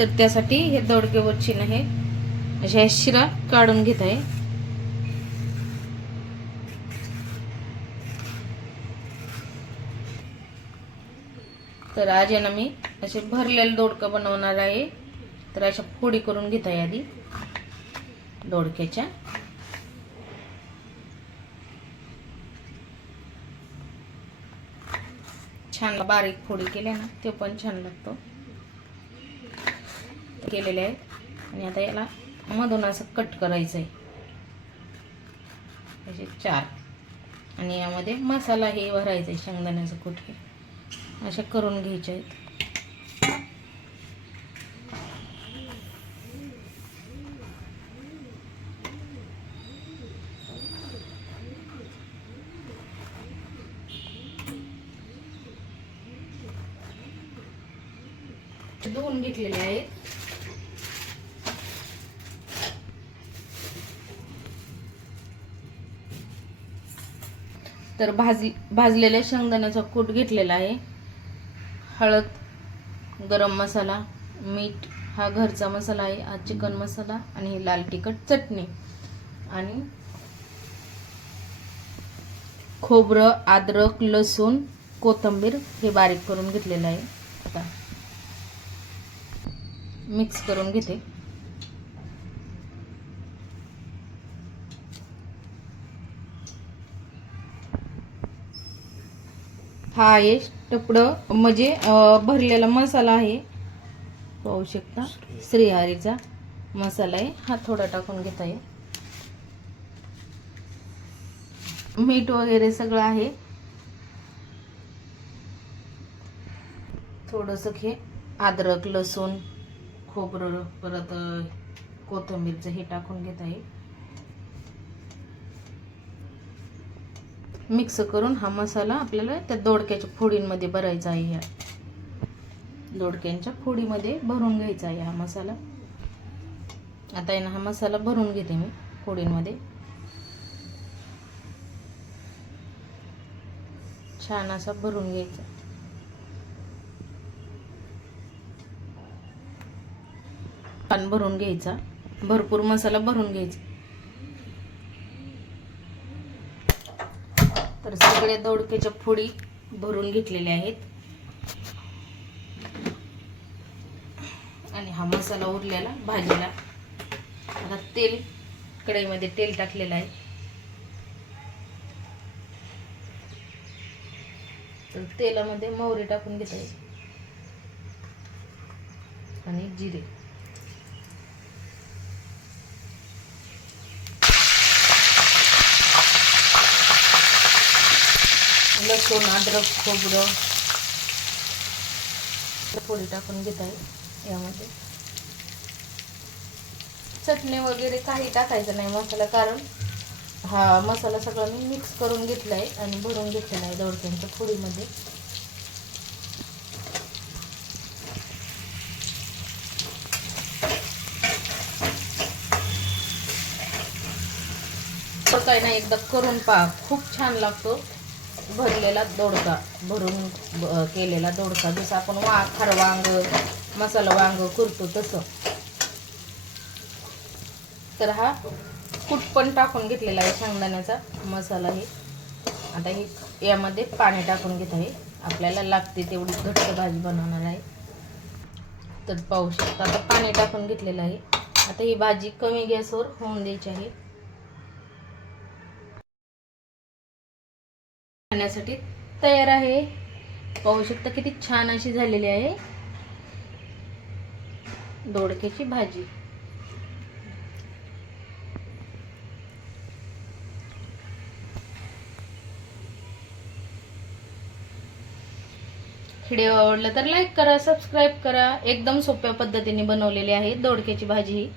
तर त्यासाठी हे दोडके व चिन हे अशा ह्या शिरा काढून घेत आहे. तर आज यांना मी असे भरलेलं दोडकं बनवणार आहे. तर अशा फोडी करून घेत आहे आधी दोडक्याच्या. छान बारीक फोडी केल्या ना ते पण छान लागतो. केलेले आहेत. आणि आता याला मधून असं कट करायचं आहे असे चार. आणि यामध्ये मसाला हे भरायचा आहे शेंगदाण्याचं कुठे असे करून घ्यायचे आहेत. धुवून घेतलेले आहेत. तर भाज भाजलेल्या शेंगदाण्याचा कूट घेतलेला आहे. हळद गरम मसाला मीठ हा घरचा मसाला आहे हा चिकन मसाला आणि लाल तिखट चटणी. आणि खोबरं अद्रक लसूण कोथिंबीर हे बारीक करून घेतलेलं आहे. आता मिक्स करून घेते. हा आहे. टपडं म्हणजे भरलेला मसाला आहे. पाहू शकता. श्रीहारीचा मसाला आहे. हा थोडा टाकून घेता येईल. मीठ वगैरे सगळं आहे. थोडंसं हे अद्रक लसूण खोबरं परत कोथिंबीरचं हे टाकून घेता येईल. मिक्स करून हा मसाला आपल्याला त्या दोडक्याच्या फोडींमध्ये भरायचा आहे ह्या. दोडक्यांच्या फोडीमध्ये भरून घ्यायचा आहे हा मसाला. आता आहे ना हा मसाला भरून घेते मी फोडींमध्ये. छान असा भरून घ्यायचा. छान भरून घ्यायचा. भरपूर मसाला भरून घ्यायचा. तर सगळ्या दोडक्याच्या फोडी भरून घेतलेल्या आहेत. आणि हा मसाला उरलेला भाजीला. आता तेल कढईमध्ये तेल टाकलेलं आहे. तर तेलामध्ये मोहरी टाकून घेत आहे आणि जिरे. लसूण अद्रक खोबरं फोडी टाकून घेत आहे यामध्ये. चटणी वगैरे काही टाकायचं नाही मसाला कारण हा मसाला सगळा मी मिक्स करून घेतला आहे आणि भरून घेतलेला आहे दोडक्यांच्या फोडीमध्ये. काही काय नाही एकदा करून पहा. खूप छान लागतो. भरलेला दोडका भरून केलेला दोडका. जसं आपण वा खार वांग मसाला वांग करतो तसं. तर हा कूट पण टाकून घेतलेला आहे शेंगदाण्याचा मसाला हे. आता हे यामध्ये पाणी टाकून घेत आहे. आपल्याला लागते तेवढी घट्ट भाजी बनवणार आहे. तर पाहू शकता आता पाणी टाकून घेतलेलं आहे. आता ही भाजी कमी गॅसवर होऊन द्यायची आहे. करण्यासाठी तयार आहे. पाहू शकता किती छान अशी झालेली आहे. दोडक्याची भाजी. व्हिडिओ आवडला तर लाईक करा सबस्क्राईब करा. एकदम सोप्या पद्धतीने बनवलेली आहे दोडक्याची भाजी ही.